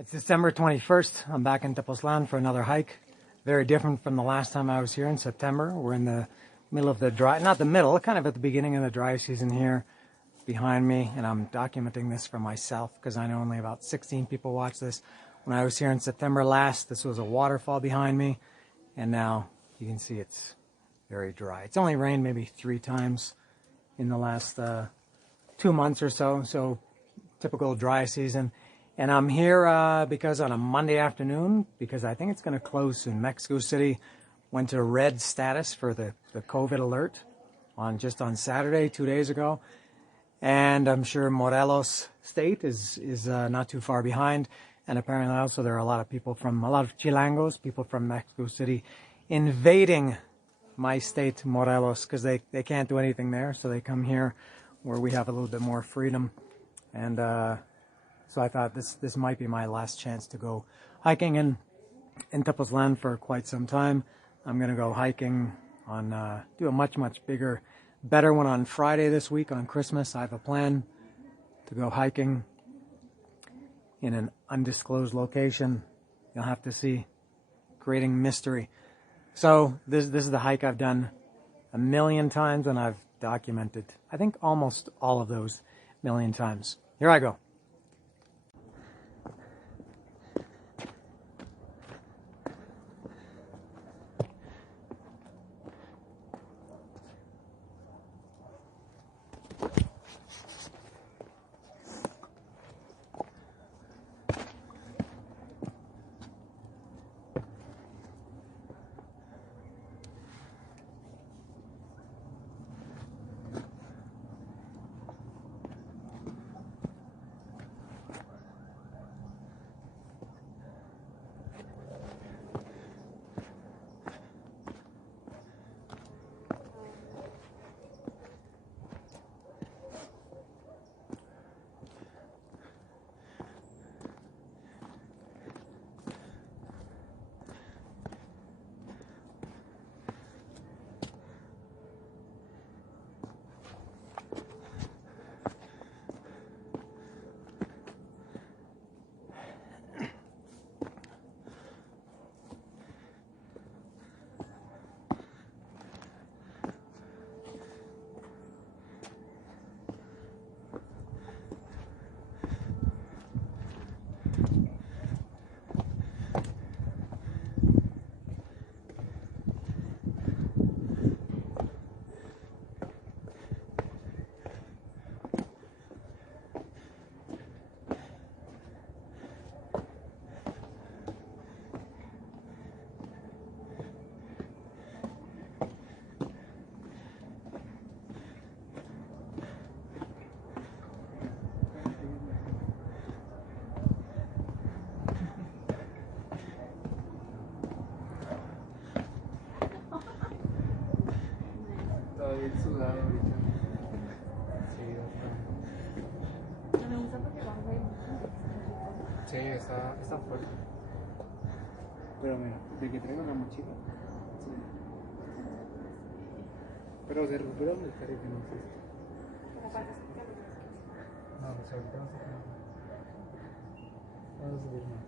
It's December 21st. I'm back in Tepoztlan for another hike. Very different from the last time I was here in September. We're in the middle of the dry, not the middle, kind of at the beginning of the dry season here behind me. And I'm documenting this for myself because I know only about 16 people watch this. When I was here in September last, this was a waterfall behind me. And now you can see it's very dry. It's only rained maybe 3 times in the last 2 months or so. So typical dry season. And I'm here because on a Monday afternoon, because I think it's going to close soon. Mexico City went to red status for the COVID alert just on Saturday, 2 days ago. And I'm sure Morelos state is not too far behind. And apparently also there are a lot of Chilangos, people from Mexico City, invading my state, Morelos, because they can't do anything there. So they come here where we have a little bit more freedom. And so I thought this might be my last chance to go hiking in Tepoztlan for quite some time. I'm going to go hiking do a much bigger, better one on Friday this week on Christmas. I have a plan to go hiking in an undisclosed location. You'll have to see, creating mystery. So this is the hike I've done 1,000,000 times, and I've documented, I think, almost all of those 1,000,000 times. Here I go. Bien sudado ahorita. Sí, No me gusta porque vamos a ir. sí, está fuerte. Pero mira, de que traigo la mochila. Sí. Pero se recupera donde está que no sé. No, pues ahorita vamos a subir más.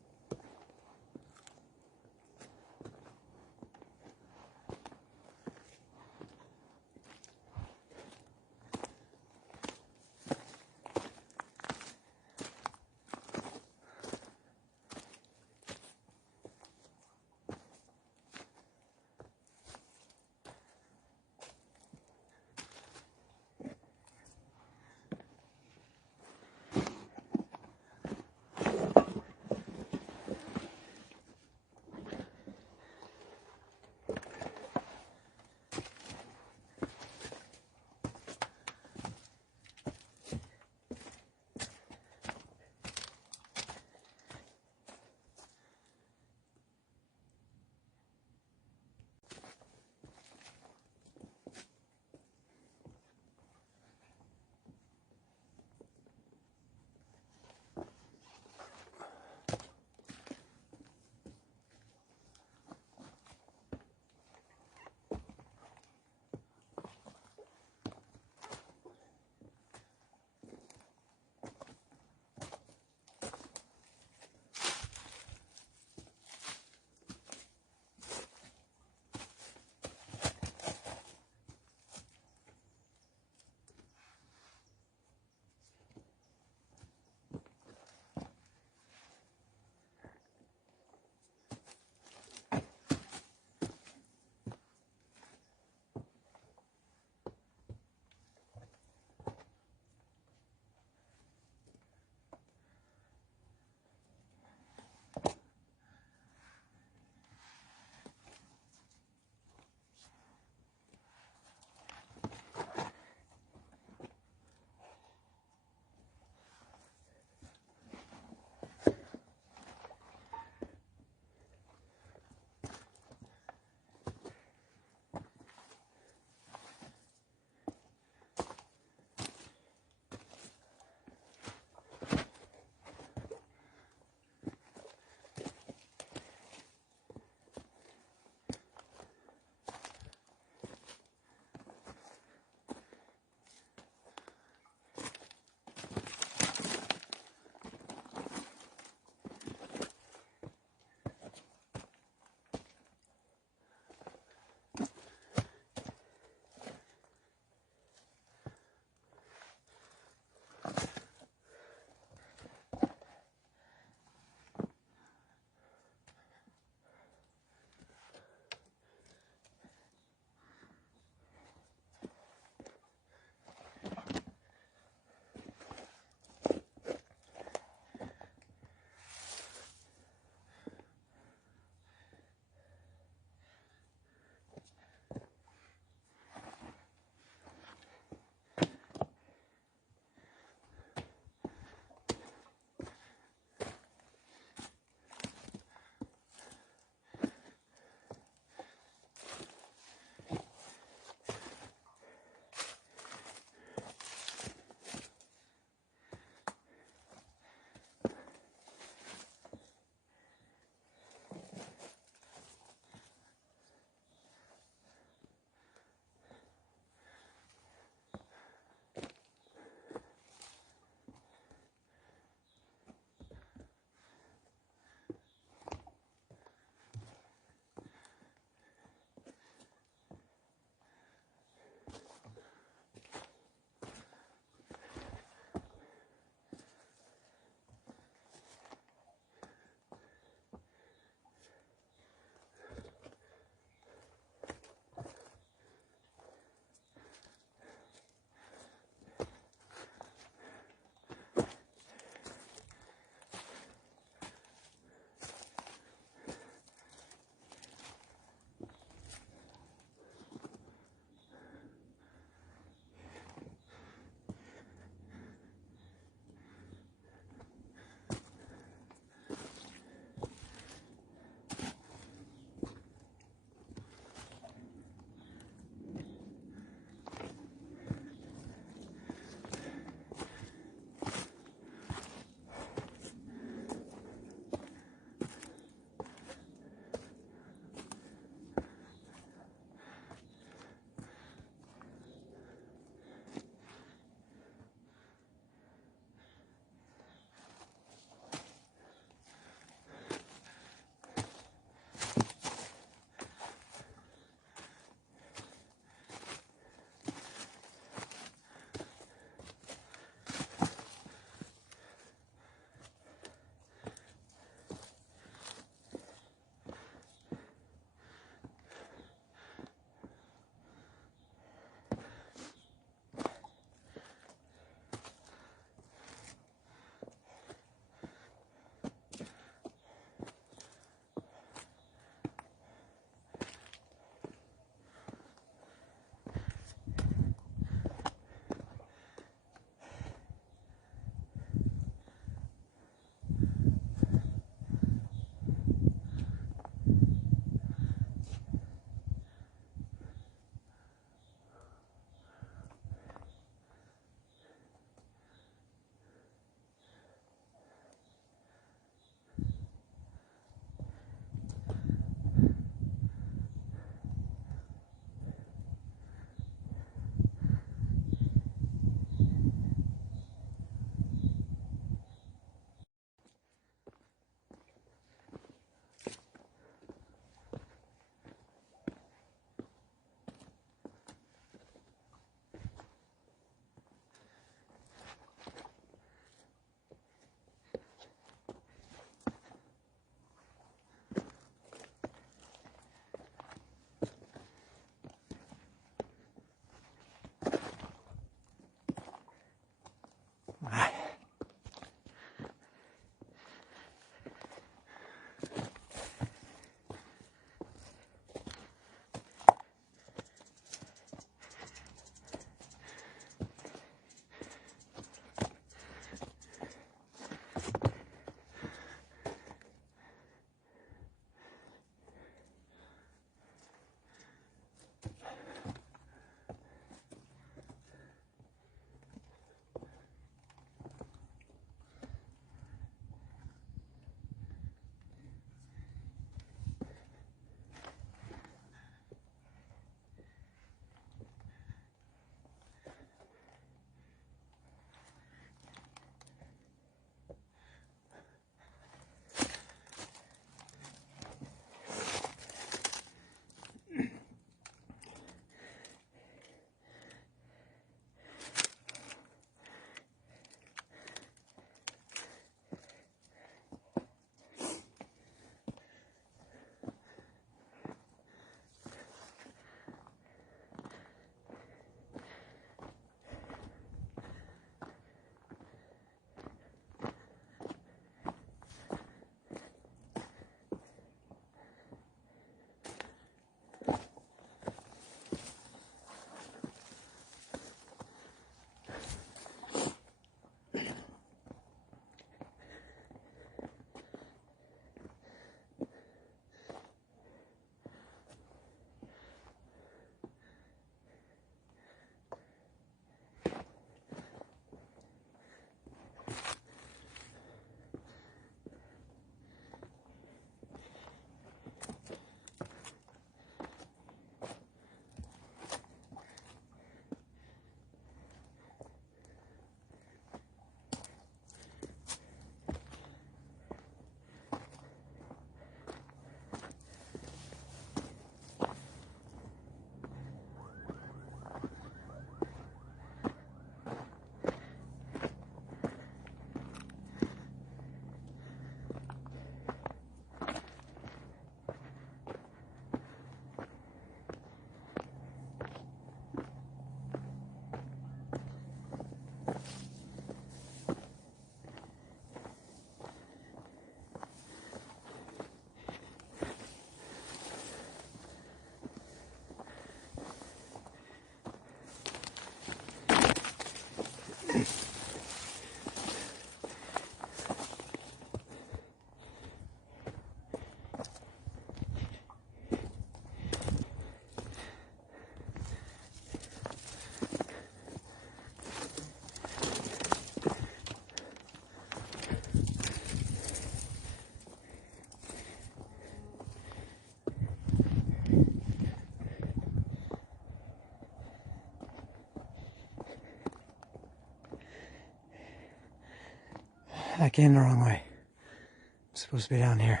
I came the wrong way. I'm supposed to be down here.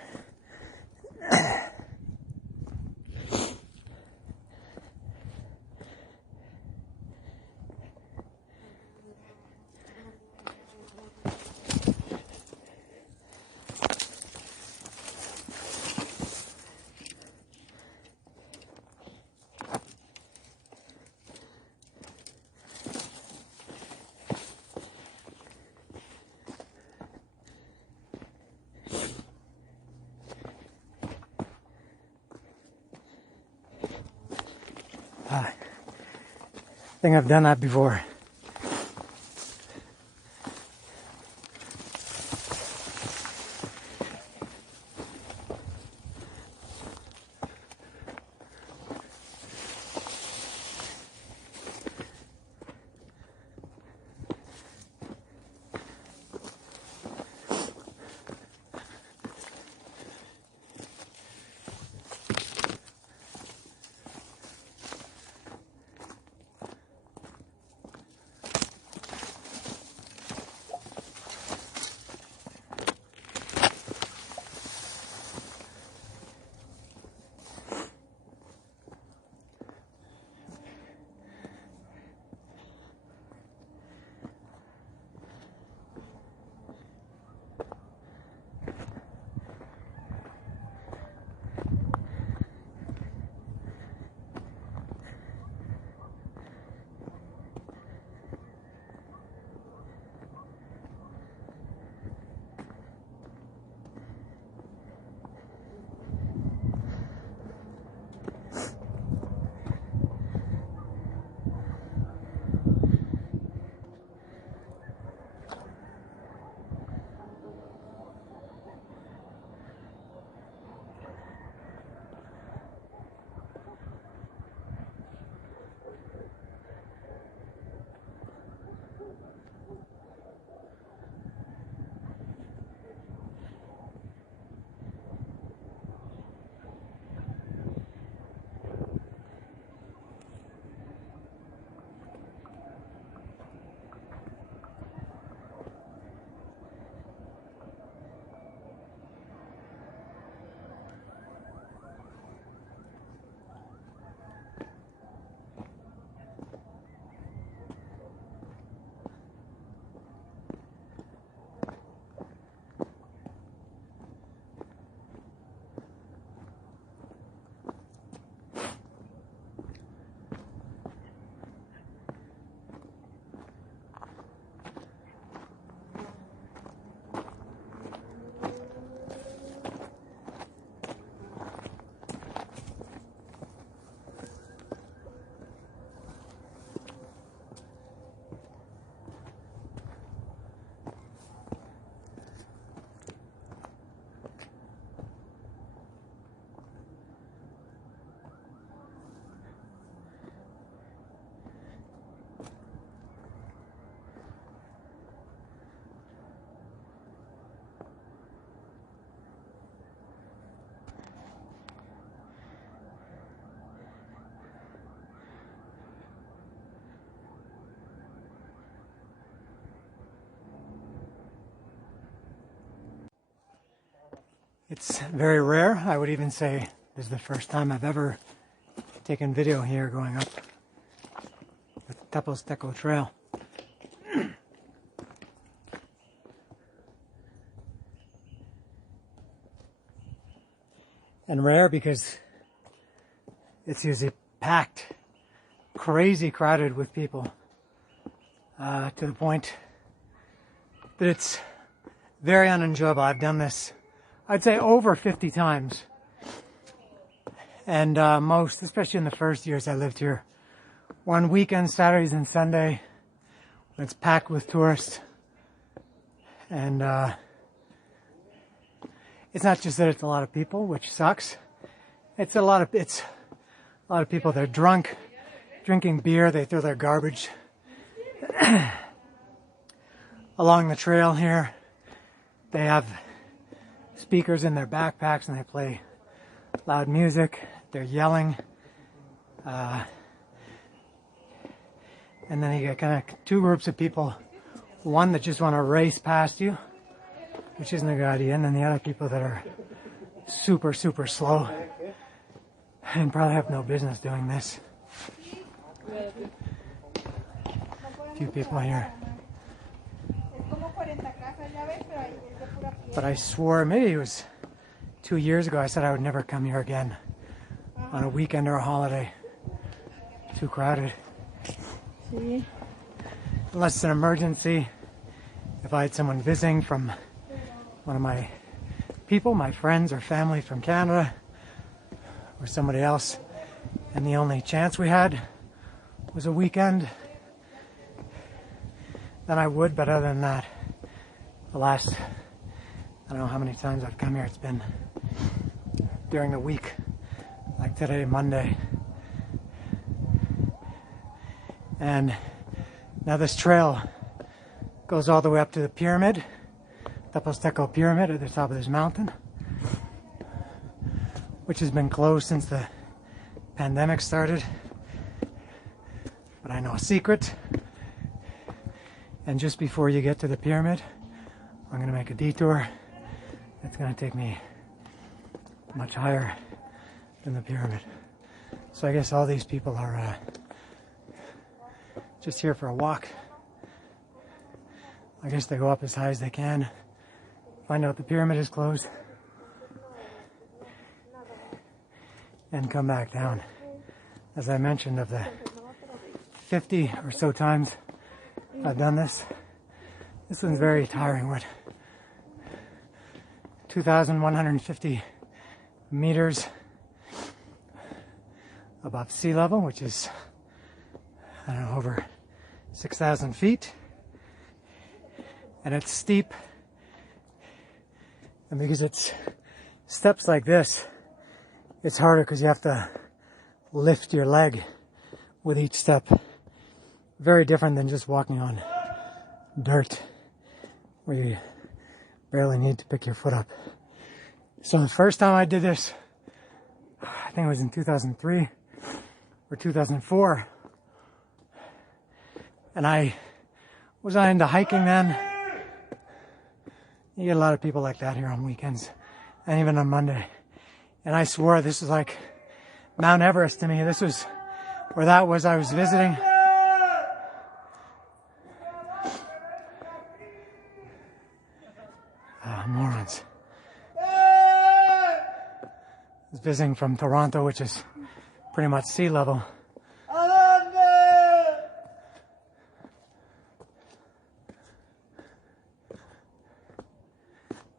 I think I've done that before. It's very rare. I would even say this is the first time I've ever taken video here going up the Tepozteco trail. And rare because it's usually packed, crazy crowded with people, to the point that it's very unenjoyable. I've done this, I'd say, over 50 times. And most, especially in the first years I lived here, one weekend, Saturdays and Sunday, when it's packed with tourists. And it's not just that it's a lot of people, which sucks. It's a lot of people. They're drunk, drinking beer. They throw their garbage along the trail here. They have speakers in their backpacks and they play loud music. They're yelling. And then you get kind of two groups of people. One that just want to race past you, which isn't a good idea, and then the other people that are super, super slow and probably have no business doing this. A few people here. But I swore, maybe it was 2 years ago, I said I would never come here again on a weekend or a holiday. Too crowded. Unless it's an emergency. If I had someone visiting from one of my people, my friends or family from Canada, or somebody else, and the only chance we had was a weekend, then I would. But other than that, the last, I don't know how many times I've come here, it's been during the week, like today, Monday. And now this trail goes all the way up to the pyramid, Tepozteco pyramid at the top of this mountain, which has been closed since the pandemic started. But I know a secret. And just before you get to the pyramid, I'm going to make a detour. It's going to take me much higher than the pyramid. So I guess all these people are just here for a walk. I guess they go up as high as they can, find out the pyramid is closed, and come back down. As I mentioned, of the 50 or so times I've done this, this one's very tiring. What, 2,150 meters above sea level, which is, I don't know, over 6,000 feet. And it's steep. And because it's steps like this, it's harder because you have to lift your leg with each step. Very different than just walking on dirt, where you barely need to pick your foot up. So the first time I did this, I think it was in 2003 or 2004. And I was not into hiking then. You get a lot of people like that here on weekends, and even on Monday. And I swore this was like Mount Everest to me. This was where that was. I was visiting. Morons. I was visiting from Toronto, which is pretty much sea level.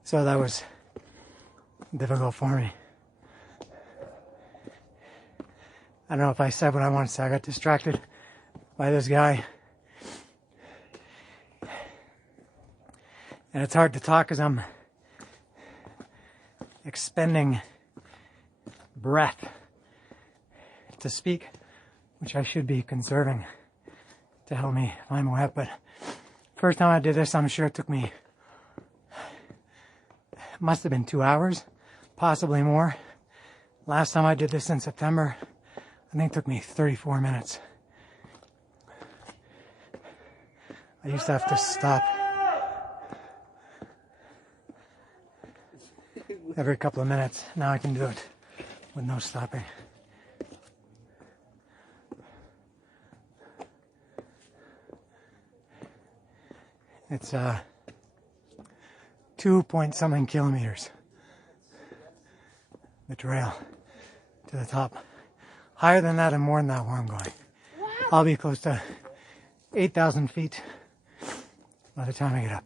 So that was difficult for me. I don't know if I said what I wanted to say. I got distracted by this guy. And it's hard to talk because I'm expending breath to speak, which I should be conserving to help me if I'm wet. But first time I did this, I'm sure it took me, must have been 2 hours, possibly more. Last time I did this in September, I think it took me 34 minutes. I used to have to stop every couple of minutes. Now I can do it with no stopping. It's 2-point-something kilometers, the trail to the top. Higher than that and more than that where I'm going. Wow. I'll be close to 8,000 feet by the time I get up.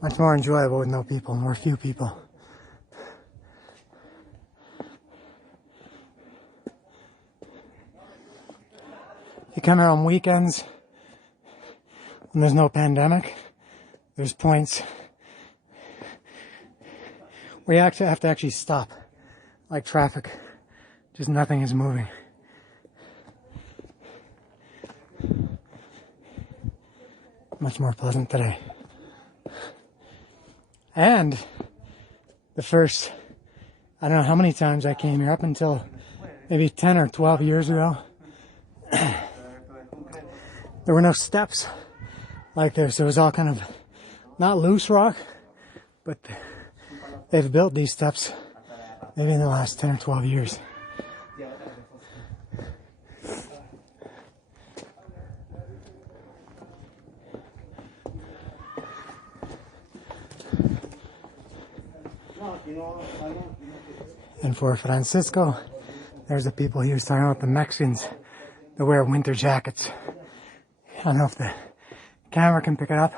Much more enjoyable with no people, or few people. You come here on weekends when there's no pandemic, there's points We actually have to actually stop, like traffic. Just nothing is moving. Much more pleasant today. And the first, I don't know how many times I came here, up until maybe 10 or 12 years ago, there were no steps like this. It was all kind of, not loose rock, but they've built these steps maybe in the last 10 or 12 years. And for Francisco, there's the people he was talking about, the Mexicans that wear winter jackets. I don't know if the camera can pick it up.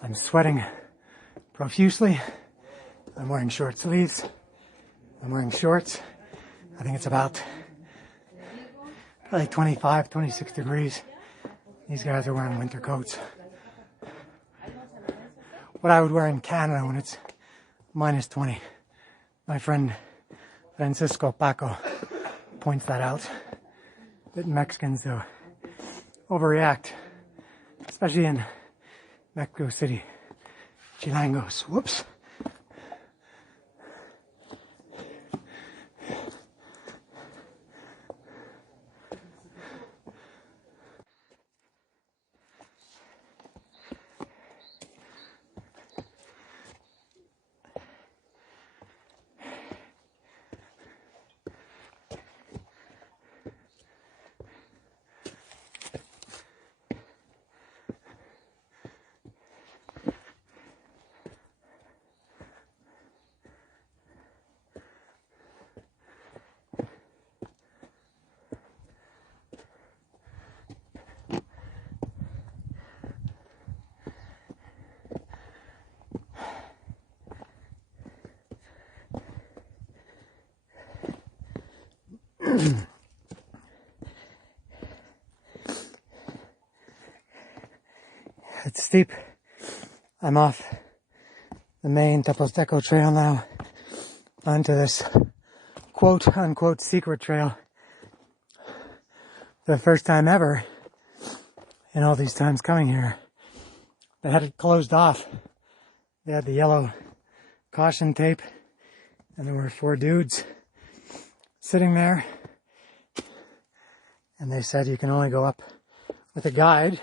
I'm sweating profusely. I'm wearing short sleeves. I'm wearing shorts. I think it's about probably 25, 26 degrees. These guys are wearing winter coats. What I would wear in Canada when it's minus 20. My friend Francisco Paco points that out, that Mexicans do overreact, especially in Mexico City. Chilangos. Whoops. It's steep. I'm off the main Tepozteco trail now onto this quote unquote secret trail. For the first time ever in all these times coming here, they had it closed off. They had the yellow caution tape, and there were 4 dudes sitting there, and they said you can only go up with a guide,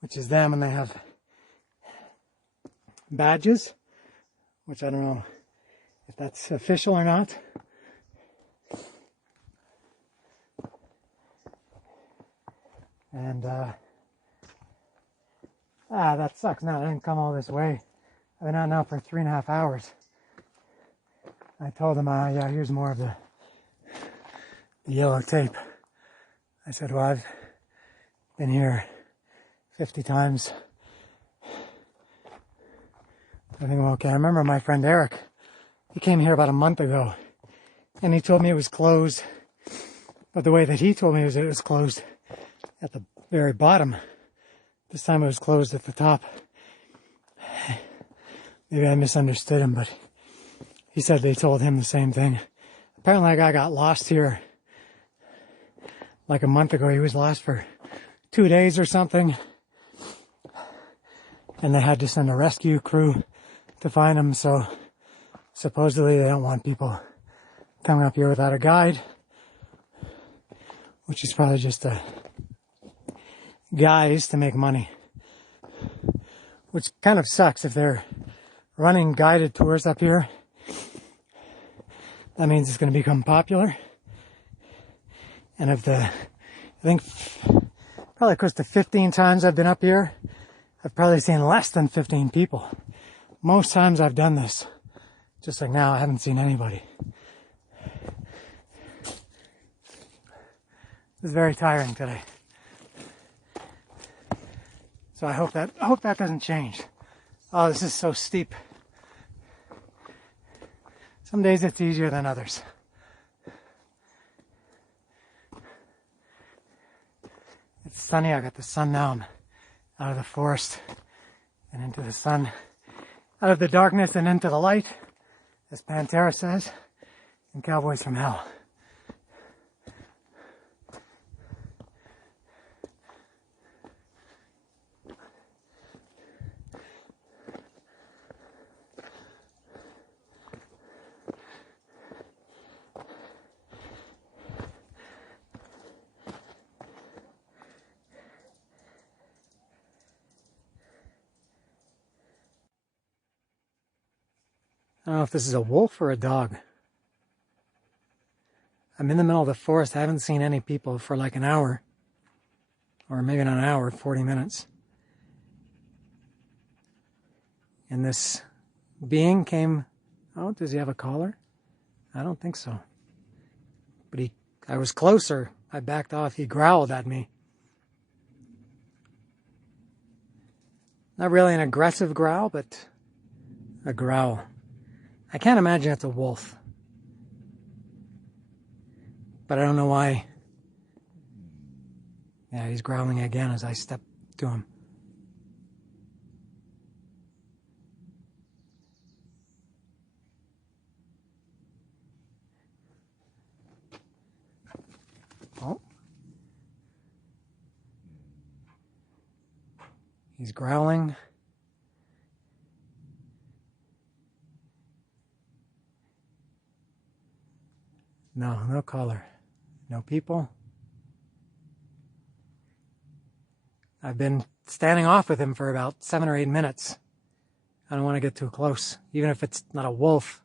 which is them, and they have badges, which I don't know if that's official or not. And that sucks. Now I didn't come all this way. I've been out now for 3.5 hours. I told them, yeah, here's more of the yellow tape. I said, well, I've been here 50 times. I think, well, okay, I remember my friend Eric, he came here about a month ago, and he told me it was closed, but the way that he told me was it was closed at the very bottom. This time it was closed at the top. Maybe I misunderstood him, but he said they told him the same thing. Apparently a guy got lost here like a month ago. He was lost for 2 days or something, and they had to send a rescue crew to find him. So supposedly they don't want people coming up here without a guide, which is probably just a guise to make money, which kind of sucks. If they're running guided tours up here, that means it's going to become popular. And if I think probably close to 15 times I've been up here, I've probably seen less than 15 people. Most times I've done this, just like now, I haven't seen anybody. It's very tiring today. So I hope that doesn't change. Oh, this is so steep. Some days it's easier than others. It's sunny. I got the sun now. I'm out of the forest and into the sun, out of the darkness and into the light. as Pantera says in Cowboys from Hell. I don't know if this is a wolf or a dog. I'm in the middle of the forest. I haven't seen any people for like an hour. Or maybe not an hour, 40 minutes. And this being came... Oh, does he have a collar? I don't think so. But I was closer. I backed off. He growled at me. Not really an aggressive growl, but a growl. I can't imagine it's a wolf. But I don't know why. Yeah, he's growling again as I step to him. Oh. He's growling. No collar. No people. I've been standing off with him for about 7 or 8 minutes. I don't want to get too close, even if it's not a wolf.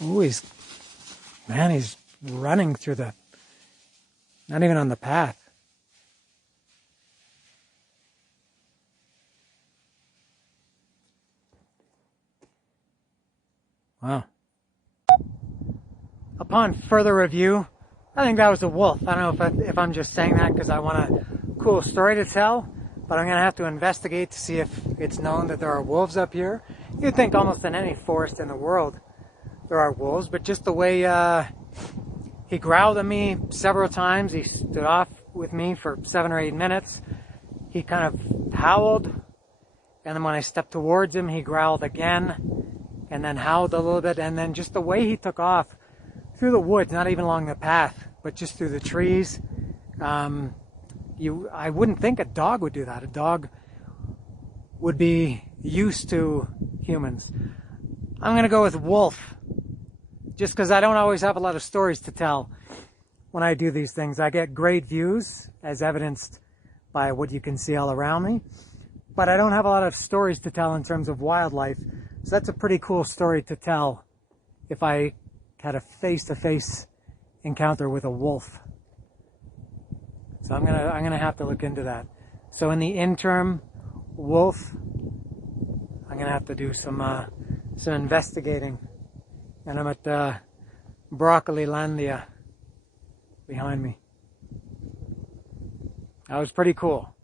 Ooh, he's running through not even on the path. Wow. Upon further review, I think that was a wolf. I don't know if I'm just saying that because I want a cool story to tell, but I'm going to have to investigate to see if it's known that there are wolves up here. You'd think almost in any forest in the world there are wolves, but just the way he growled at me several times, he stood off with me for 7 or 8 minutes. He kind of howled, and then when I stepped towards him, he growled again. And then howled a little bit, and then just the way he took off through the woods, not even along the path, but just through the trees. I wouldn't think a dog would do that. A dog would be used to humans. I'm going to go with wolf, just because I don't always have a lot of stories to tell when I do these things. I get great views, as evidenced by what you can see all around me, but I don't have a lot of stories to tell in terms of wildlife. So that's a pretty cool story to tell if I had a face-to-face encounter with a wolf. So I'm gonna have to look into that. So in the interim, wolf, I'm gonna have to do some investigating. And I'm at Broccoli Landia behind me. That was pretty cool.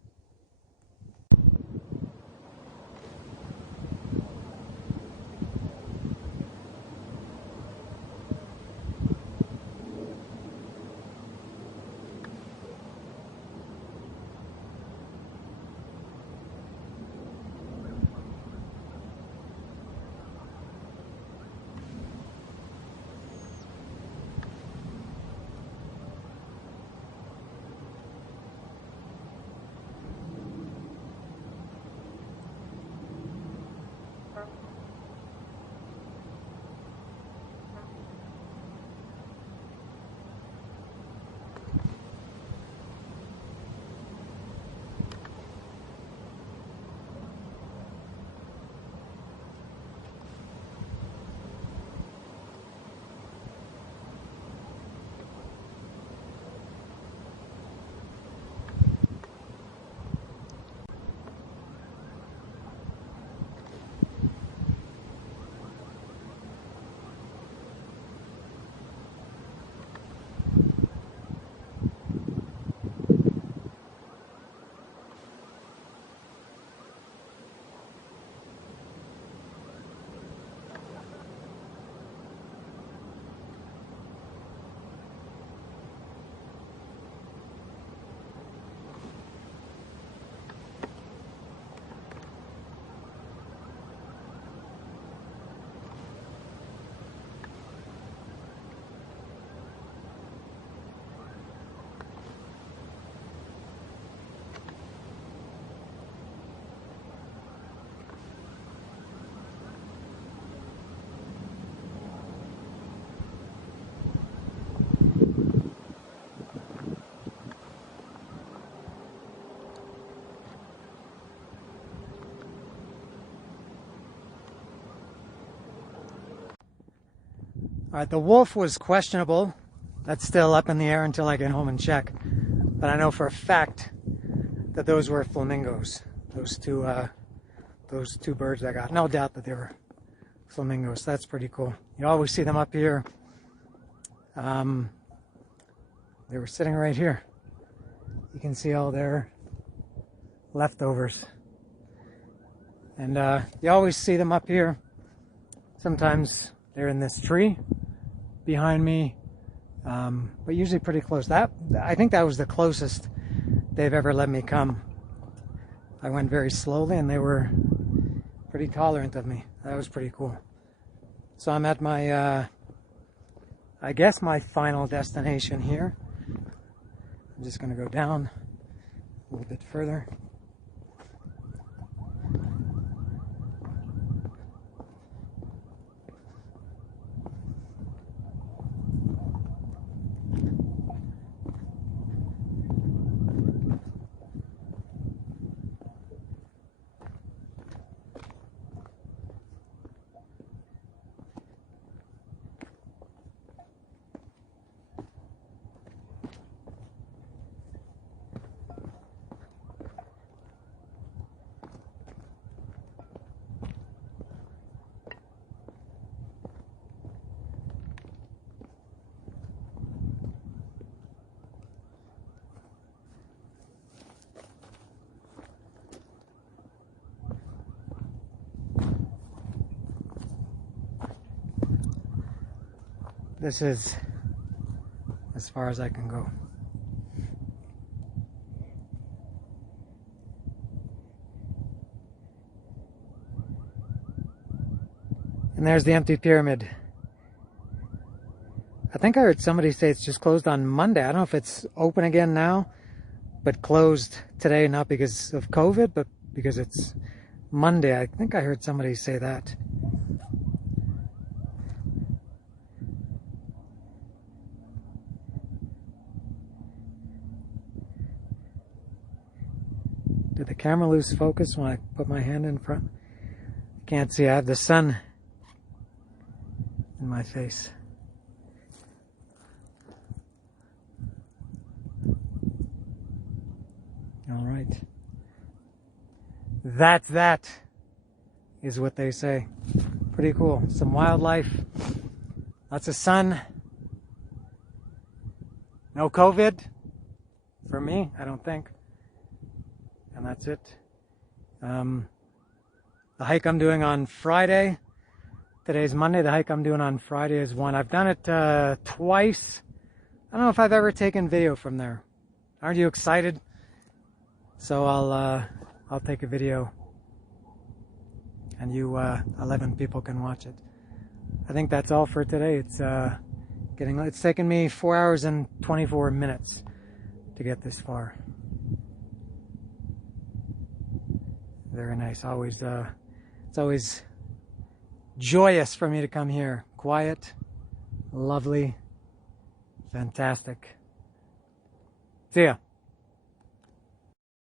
All right, the wolf was questionable. That's still up in the air until I get home and check. But I know for a fact that those were flamingos. Those two birds I got. No doubt that they were flamingos. That's pretty cool. You always see them up here. They were sitting right here. You can see all their leftovers. And you always see them up here. Sometimes they're in this tree behind me, but usually pretty close. I think that was the closest they've ever let me come. I went very slowly and they were pretty tolerant of me. That was pretty cool. So I'm at my, I guess my final destination here. I'm just going to go down a little bit further. This is as far as I can go. And there's the empty pyramid. I think I heard somebody say it's just closed on Monday. I don't know if it's open again now, but closed today, not because of COVID, but because it's Monday. I think I heard somebody say that. Did the camera lose focus when I put my hand in front? Can't see. I have the sun in my face. All right. That is what they say. Pretty cool. Some wildlife. Lots of sun. No COVID. For me, I don't think. And that's it. The hike I'm doing on Friday. Today's Monday. The hike I'm doing on Friday is one. I've done it twice. I don't know if I've ever taken video from there. Aren't you excited? So I'll take a video, and you 11 people can watch it. I think that's all for today. It's taken me 4 hours and 24 minutes to get this far. Very nice. It's always joyous for me to come here. Quiet, lovely, fantastic. See ya.